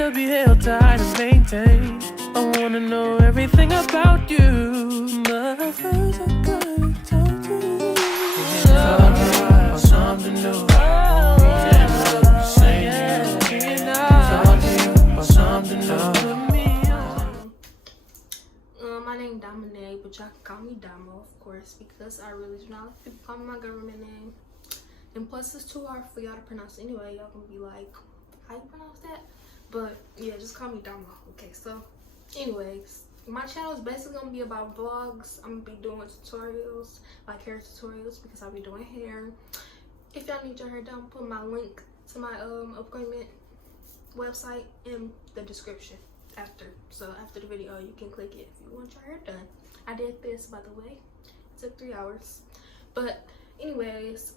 rather be held tight and maintained. I wanna know everything about you. But first I gotta talk to you. Talk about something new. Can't look the same. Talk to you about something new. My name Dominique, but y'all can call me Damo, of course, because I really do not like people call me my government name. And plus, it's too hard for y'all to pronounce anyway. Y'all gonna be like, how you pronounce that? But yeah, just call me Damo. Okay, so anyways, my channel is basically gonna be about vlogs. I'm gonna be doing tutorials, like hair tutorials, because I'll be doing hair. If y'all need your hair done, put my link to my appointment website in the description after the video. You can click it if you want your hair done. I did this, by the way. It took 3 hours. But anyways,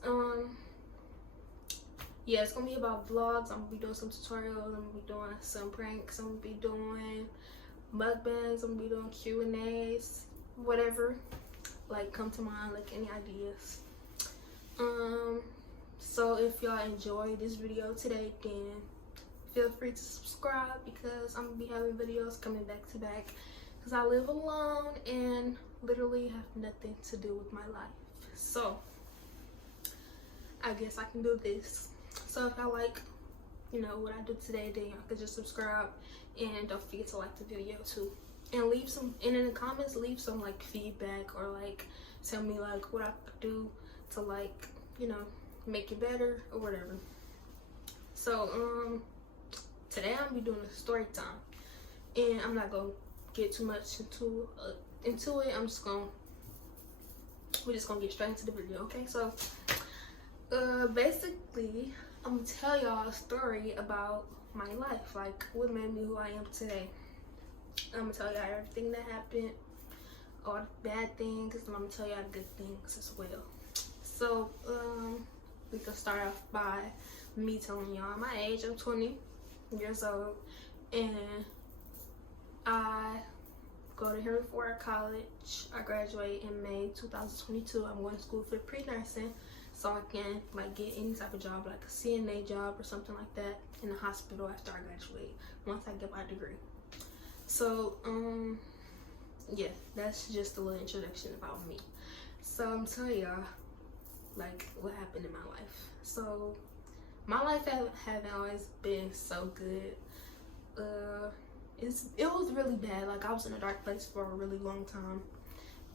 yeah, it's gonna be about vlogs. I'm gonna be doing some tutorials. I'm gonna be doing some pranks. I'm gonna be doing mukbangs. I'm gonna be doing Q&As, whatever like come to mind, like any ideas. So if y'all enjoyed this video today, then feel free to subscribe, because I'm gonna be having videos coming back to back, because I live alone and literally have nothing to do with my life. So I guess I can do this. So if y'all like, you know, what I do today, then y'all can just subscribe, and don't forget to like the video too. And leave some, and in the comments, leave some like feedback, or like tell me like what I could do to, like, you know, make it better or whatever. So today I'm gonna be doing a story time, and I'm not gonna get too much into it. We're just gonna get straight into the video. Okay, so basically I'm gonna tell y'all a story about my life, like what made me who I am today. I'm gonna tell y'all everything that happened, all the bad things, and I'm gonna tell y'all the good things as well. So we can start off by me telling y'all my age. I'm 20 years old, and I go to Henry Ford College. I graduate in May 2022. I'm going to school for pre-nursing, so I can like get any type of job, like a CNA job or something like that, in the hospital after I graduate, once I get my degree. So yeah, that's just a little introduction about me. So I'm telling y'all like what happened in my life. So my life haven't always been so good. It was really bad. Like, I was in a dark place for a really long time,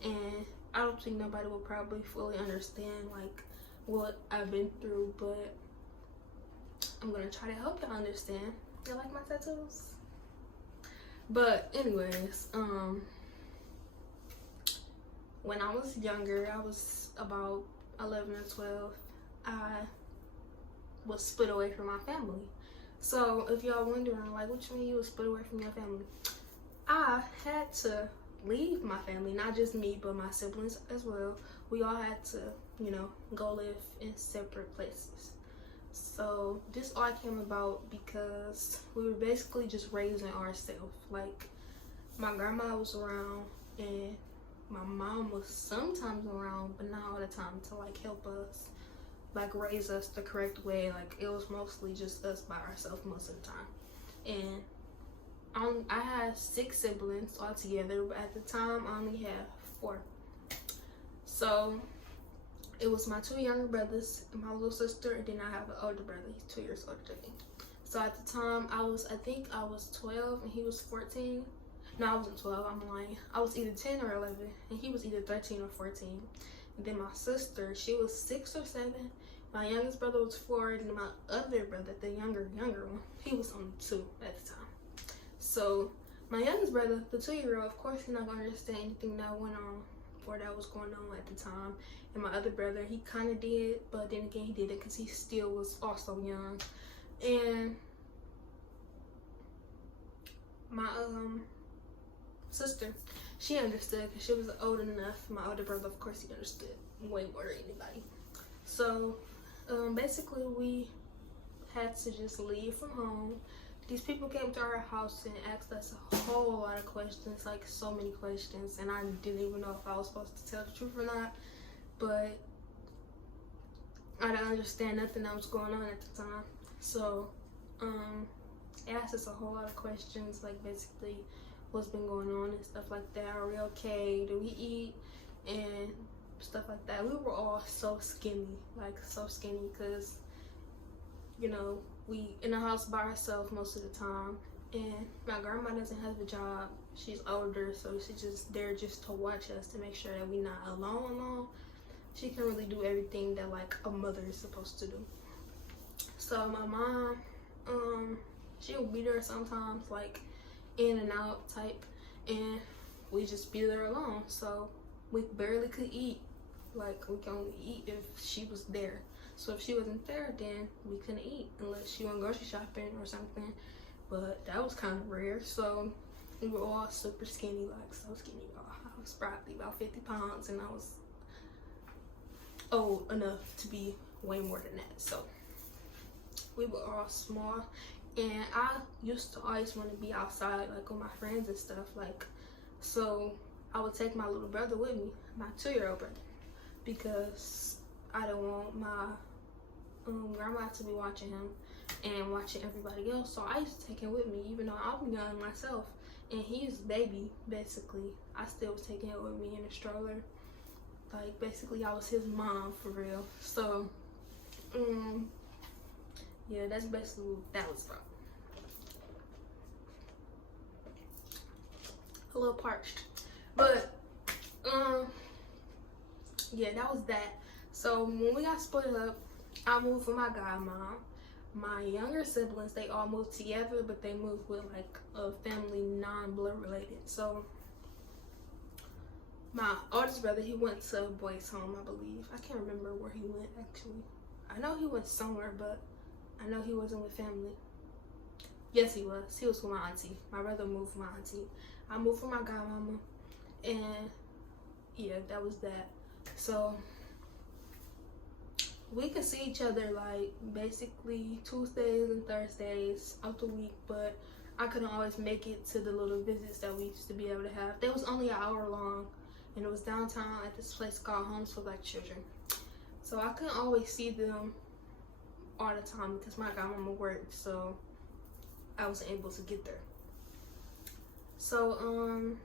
and I don't think nobody will probably fully understand like what I've been through, but I'm gonna try to help y'all understand. You like my tattoos? But anyways, when I was younger, I was about 11 or 12, I was split away from my family. So if y'all wondering like, what you mean you was split away from your family? I had to leave my family, not just me, but my siblings as well. We all had to, you know, go live in separate places. So this all came about because we were basically just raising ourselves. Like, my grandma was around, and my mom was sometimes around, but not all the time, to like help us, like raise us the correct way. Like, it was mostly just us by ourselves most of the time. And I had 6 siblings altogether, but at the time I only had 4. So it was my 2 younger brothers and my little sister, and then I have an older brother. He's 2 years older than me. So at the time I think I was 12 and he was 14. No, I wasn't 12, I'm lying. I was either 10 or 11, and he was either 13 or 14. And then my sister, she was 6 or 7. My youngest brother was 4, and my other brother, the younger one, he was only 2 at the time. So my youngest brother, the 2-year-old, of course he's not gonna understand anything that went on or that was going on at the time. And my other brother, he kind of did, but then again he did it because he still was also young. And my sister, she understood because she was old enough. My older brother, of course, he understood way more than anybody. So basically we had to just leave from home. These people came to our house and asked us a whole lot of questions, like so many questions, and I didn't even know if I was supposed to tell the truth or not. But I didn't understand nothing that was going on at the time. So It asked us a whole lot of questions, like basically what's been going on and stuff like that. Are we okay? Do we eat? And stuff like that. We were all so skinny, like so skinny, because you know, we in the house by ourselves most of the time, and my grandma doesn't have a job. She's older, so she's just there just to watch us, to make sure that we're not alone. She can really do everything that like a mother is supposed to do. So my mom, she'll be there sometimes, like in and out type, and we just be there alone. So we barely could eat. Like we can only eat if she was there. So if she wasn't there, then we couldn't eat unless she went grocery shopping or something. But that was kind of rare. So we were all super skinny, like so skinny, y'all. I was probably about 50 pounds, and I was old enough to be way more than that. So we were all small, and I used to always want to be outside, like with my friends and stuff. Like, so I would take my little brother with me, my 2-year-old brother, because I don't want my grandma to be watching him and watching everybody else. So I used to take him with me, even though I'm young myself, and he's baby basically. I still was taking him with me in a stroller. Like basically I was his mom for real. So yeah, that's basically what that was from. A little parched, but yeah, that was that. So when we got split up, I moved with my godmom. My younger siblings, they all moved together, but they moved with like a family non-blood related. So my oldest brother, he went to a boys' home, I believe. I can't remember where he went actually. I know he went somewhere, but I know he wasn't with family. Yes, he was. He was with my auntie. My brother moved with my auntie. I moved with my godmama, and yeah, that was that. So we could see each other like basically Tuesdays and Thursdays of the week, but I couldn't always make it to the little visits that we used to be able to have. They was only an hour long, and it was downtown at this place called Homes for Black Children. So I couldn't always see them all the time because my godmama worked, so I wasn't able to get there. So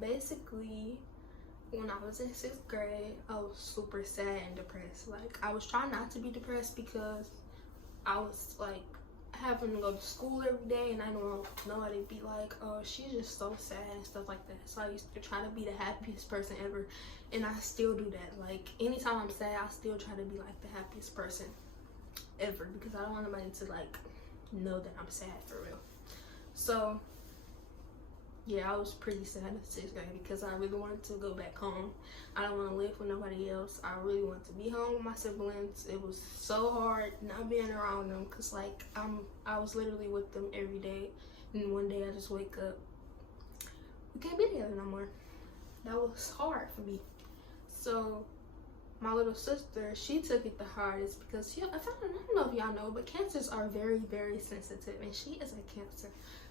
basically when I was in 6th grade, I was super sad and depressed. Like I was trying not to be depressed because I was like having to go to school every day, and I don't want nobody to be like, oh, she's just so sad and stuff like that. So I used to try to be the happiest person ever, and I still do that. Like anytime I'm sad, I still try to be like the happiest person ever, because I don't want anybody to like know that I'm sad for real. So yeah, I was pretty sad in 6th grade because I really wanted to go back home. I don't want to live with nobody else. I really wanted to be home with my siblings. It was so hard not being around them because like I was literally with them every day, and one day I just wake up, we can't be together no more. That was hard for me. So my little sister, she took it the hardest because I don't know if y'all know, but cancers are very, very sensitive, and she is a Cancer.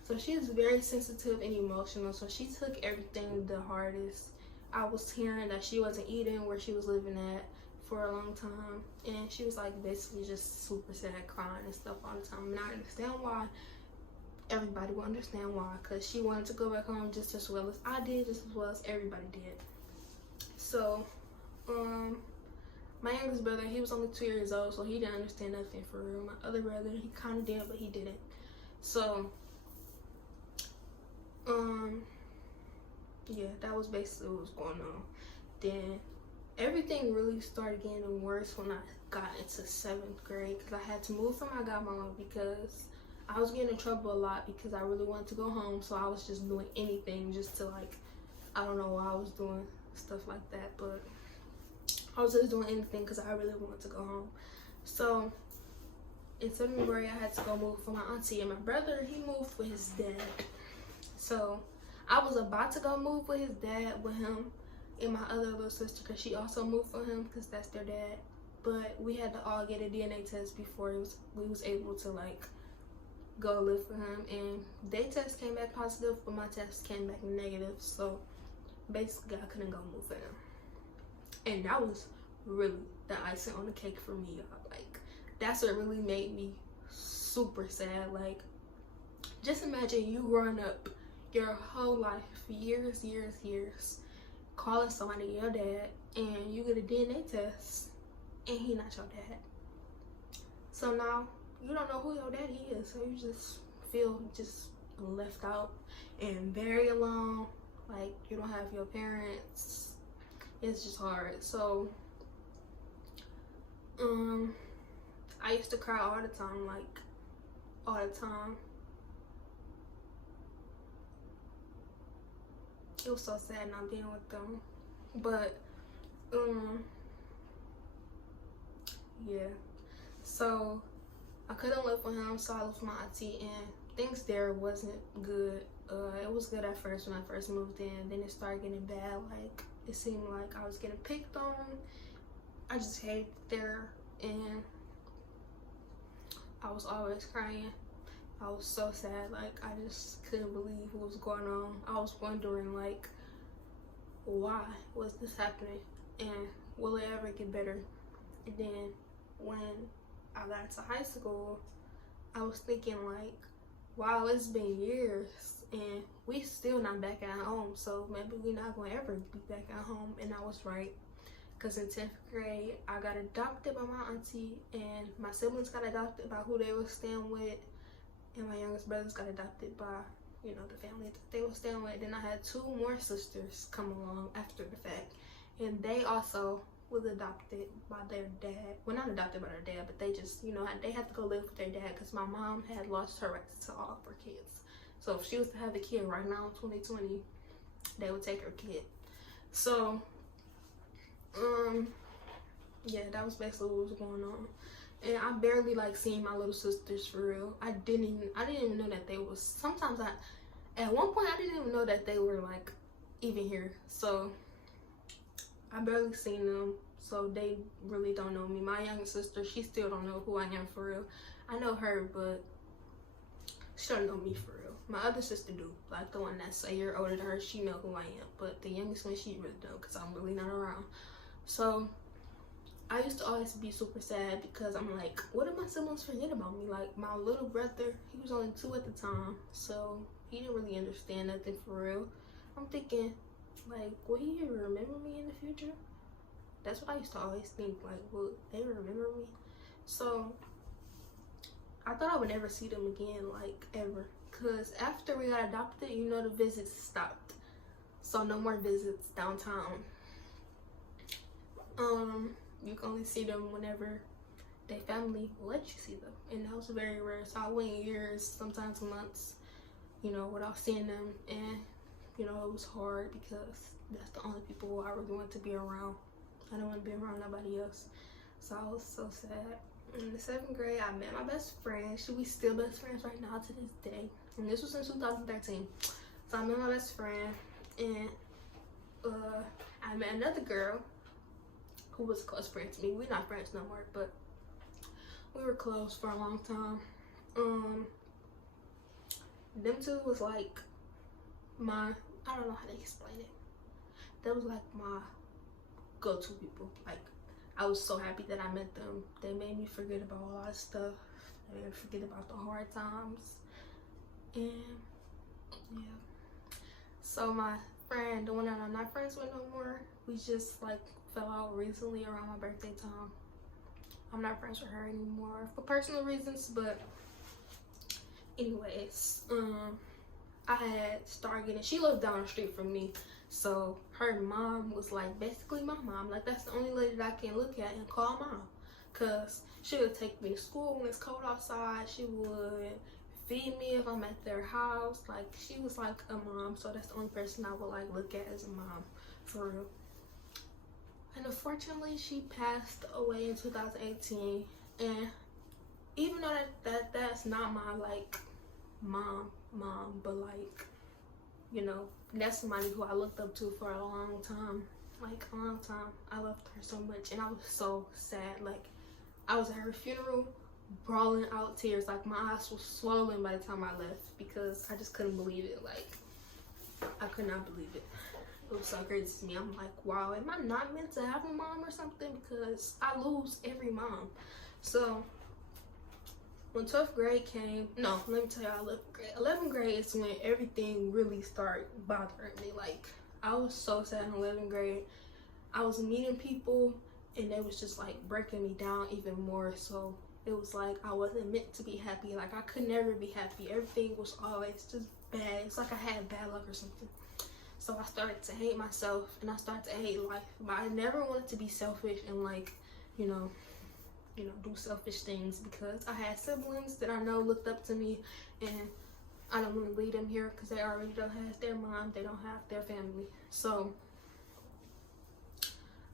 So she is very sensitive and emotional, so she took everything the hardest. I was hearing that she wasn't eating where she was living at for a long time, and she was like basically just super sad, crying and stuff all the time. And I understand why. Everybody will understand why, because she wanted to go back home just as well as I did, just as well as everybody did. So my youngest brother, he was only 2 years old, so he didn't understand nothing for real. My other brother, he kind of did, but he didn't. So yeah, that was basically what was going on. Then everything really started getting worse when I got into 7th grade, because I had to move from my godmama because I was getting in trouble a lot because I really wanted to go home. So I was just doing anything just to like, I don't know why I was doing stuff like that, but I was just doing anything because I really wanted to go home. So in 7th grade, I had to go move for my auntie, and my brother, he moved with his dad. So I was about to go move with his dad with him and my other little sister, because she also moved for him because that's their dad. But we had to all get a DNA test before we was able to like go live for him, and their test came back positive, but my test came back negative. So basically I couldn't go move for him, and that was really the icing on the cake for me, y'all. Like that's what really made me super sad. Like, just imagine you growing up your whole life, years, calling somebody your dad, and you get a DNA test, and he not your dad. So now you don't know who your daddy is, so you just feel just left out and very alone. Like, you don't have your parents. It's just hard. So I used to cry all the time, like all the time. It was so sad not being with them. But yeah, so I couldn't live with him, so I lived with my auntie, and things there wasn't good. It was good at first when I first moved in, then it started getting bad. Like, it seemed like I was getting picked on. I just hated it there, and I was always crying. I was so sad. Like, I just couldn't believe what was going on. I was wondering, like, why was this happening, and will it ever get better? And then when I got to high school, I was thinking, like, wow, it's been years and we still not back at home, so maybe we're not gonna ever be back at home. And I was right, because in 10th grade I got adopted by my auntie, and my siblings got adopted by who they were staying with, and my youngest brothers got adopted by, you know, the family that they were staying with. Then I had 2 more sisters come along after the fact, and they also was adopted by their dad. Well, not adopted by their dad, but they just, you know, they had to go live with their dad because my mom had lost her rights to all of her kids. So if she was to have a kid right now in 2020, they would take her kid. So yeah, that was basically what was going on. And I barely like seeing my little sisters for real. I didn't even know that they was, sometimes at one point I didn't even know that they were like even here. So I barely seen them, so they really don't know me. My younger sister, she still don't know who I am for real. I know her, but she don't know me for real. My other sister do, like the one that's a year older than her, she know who I am. But the youngest one, she really don't, because I'm really not around. So I used to always be super sad, because I'm like, what if my siblings forget about me? Like, my little brother, he was only 2 at the time, so he didn't really understand nothing for real. I'm thinking, like, will he even remember me in the future? That's what I used to always think, like, will they remember me? So I thought I would never see them again, like, ever. Because after we got adopted, you know, the visits stopped. So no more visits downtown. You can only see them whenever their family lets you see them. And that was very rare. So I went years, sometimes months, you know, without seeing them. And you know, it was hard because that's the only people I really want to be around. I don't want to be around nobody else. So I was so sad. In the 7th grade, I met my best friend. We still best friends right now to this day. And this was in 2013. So I met my best friend, and I met another girl who was a close friend to me. We're not friends no more, but we were close for a long time. Them 2 was like my, I don't know how to explain it. That was like my go-to people. Like, I was so happy that I met them. They made me forget about a lot of stuff. They made me forget about the hard times. And yeah. So my friend, the one that I'm not friends with no more, we just like fell out recently around my birthday time. I'm not friends with her anymore for personal reasons, but anyways, I had started getting, she lived down the street from me, so her mom was like basically my mom. Like, that's the only lady that I can look at and call mom, because she would take me to school when it's cold outside. She would feed me if I'm at their house. Like, she was like a mom, so that's the only person I would like look at as a mom for real. And unfortunately, she passed away in 2018, and even though that's not my like mom, but like, you know, that's somebody who I looked up to for a long time. Like, a long time. I loved her so much, and I was so sad. Like, I was at her funeral brawling out tears. Like, my eyes were swollen by the time I left, because I just couldn't believe it. Like, I could not believe it. It was so crazy to me. I'm like, wow, am I not meant to have a mom or something? Because I lose every mom. So when 12th grade came, no, let me tell y'all, 11th grade. 11th grade is when everything really started bothering me. Like, I was so sad in 11th grade. I was meeting people and they was just like breaking me down even more. So it was like I wasn't meant to be happy. Like, I could never be happy. Everything was always just bad. It's like I had bad luck or something. So I started to hate myself and I started to hate life. But I never wanted to be selfish and like, you know, do selfish things, because I had siblings that I know looked up to me, and I don't want to leave them here because they already don't have their mom, they don't have their family. So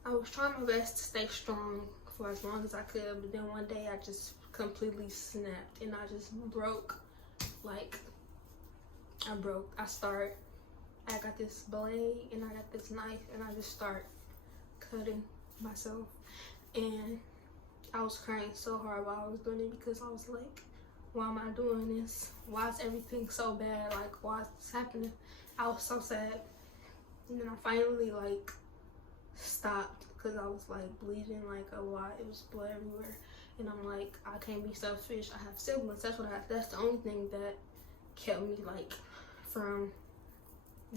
I was trying my best to stay strong for as long as I could, but then one day I just completely snapped and I just broke. Like, I broke. I got this blade and I got this knife and I just start cutting myself, and I was crying so hard while I was doing it, because I was like, why am I doing this? Why is everything so bad? Like, why is this happening? I was so sad. And then I finally like stopped because I was like bleeding like a lot. It was blood everywhere. And I'm like, I can't be selfish. I have siblings. That's the only thing that kept me like from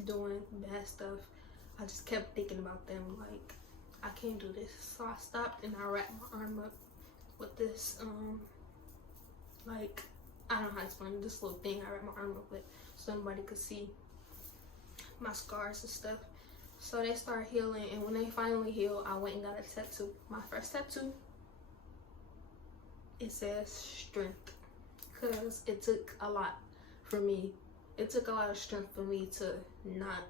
doing bad stuff. I just kept thinking about them. Like, I can't do this. So I stopped and I wrapped my arm up with this like, I don't know how to explain it, this little thing I wrapped my arm up with so nobody could see my scars and stuff. So they started healing, and when they finally healed, I went and got a tattoo. My first tattoo, it says strength, because it took a lot for me. It took a lot of strength for me to not,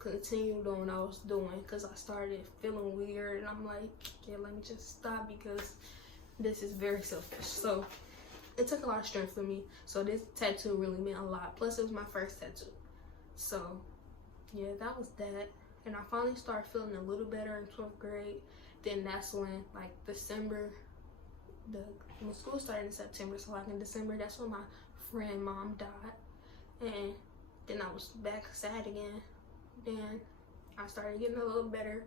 continue doing what I was doing, because I started feeling weird and I'm like, yeah, let me just stop because this is very selfish. So it took a lot of strength for me. So this tattoo really meant a lot. Plus it was my first tattoo. So yeah, that was that. And I finally started feeling a little better in 12th grade. Then that's when, like, December, when school started in September, so like in December, that's when my friend mom died. And then I was back sad again. Then I started getting a little better.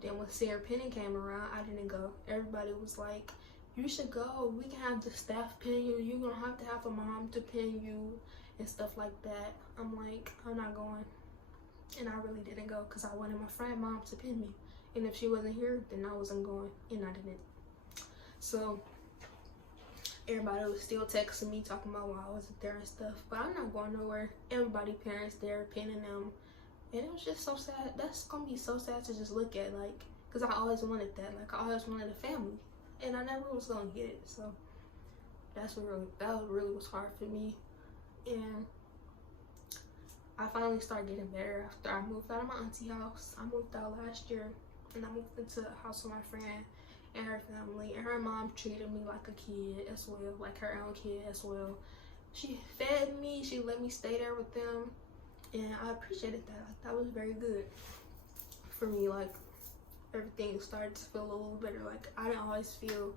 Then when Sarah Penny came around, I didn't go. Everybody was like, you should go. We can have the staff pin you. You don't have to have a mom to pin you and stuff like that. I'm like, I'm not going. And I really didn't go because I wanted my friend mom to pin me. And if she wasn't here, then I wasn't going. And I didn't. So everybody was still texting me, talking about why I wasn't there and stuff. But I'm not going nowhere. Everybody, parents there, pinning them. And it was just so sad. That's gonna be so sad to just look at, like, because I always wanted that. Like, I always wanted a family. And I never was gonna get it. So that really was hard for me. And I finally started getting better after I moved out of my auntie house. I moved out last year, and I moved into a house with my friend and her family. And her mom treated me like a kid as well, like her own kid as well. She fed me, she let me stay there with them, and I appreciated that. Like, that was very good for me. Like, everything started to feel a little better. Like, I didn't always feel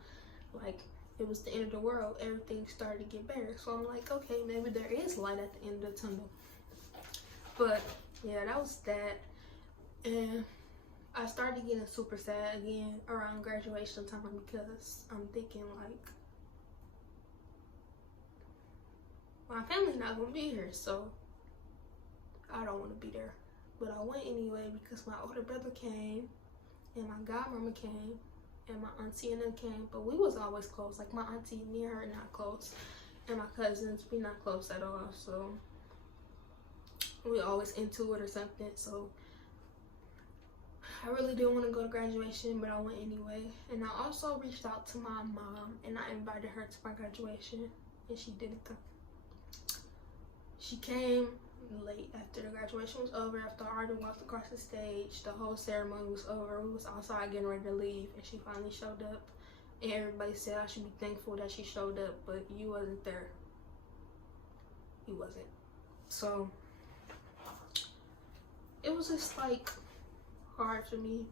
like it was the end of the world. Everything started to get better. So I'm like, okay, maybe there is light at the end of the tunnel. But yeah, that was that. And I started getting super sad again around graduation time, because I'm thinking, like, my family's not gonna be here, so I don't want to be there. But I went anyway because my older brother came and my godmama came and my auntie and them came. But we was always close. Like, my auntie, me and her are not close, and my cousins, we not close at all. So we always into it or something. So I really didn't want to go to graduation, but I went anyway. And I also reached out to my mom and I invited her to my graduation, and she didn't come. She came late after the graduation was over. After I already walked across the stage, the whole ceremony was over. We was outside getting ready to leave, and she finally showed up. And everybody said I should be thankful that she showed up, but you wasn't there. You wasn't. So it was just like hard for me,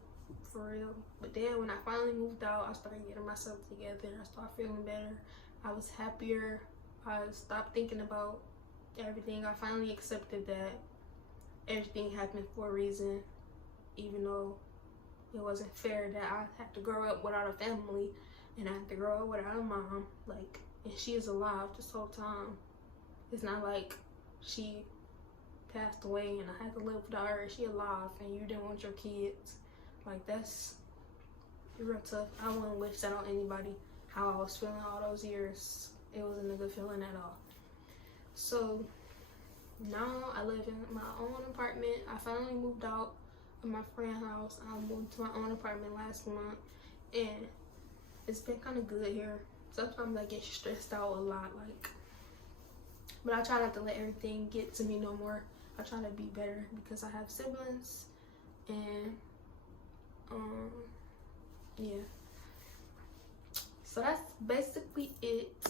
for real. But then when I finally moved out, I started getting myself together. I started feeling better. I was happier. I stopped thinking about everything. I finally accepted that everything happened for a reason, even though it wasn't fair that I had to grow up without a family and I had to grow up without a mom. Like, and she is alive this whole time. It's not like she passed away and I had to live without her. She alive and you didn't want your kids. Like, that's real tough. I wouldn't wish that on anybody. How I was feeling all those years, it wasn't a good feeling at all. So now I live in my own apartment. I finally moved out of my friend's house. I moved to my own apartment last month, and it's been kind of good here. Sometimes I get stressed out a lot, like, but I try not to let everything get to me no more. I try to be better because I have siblings, and yeah. So that's basically it.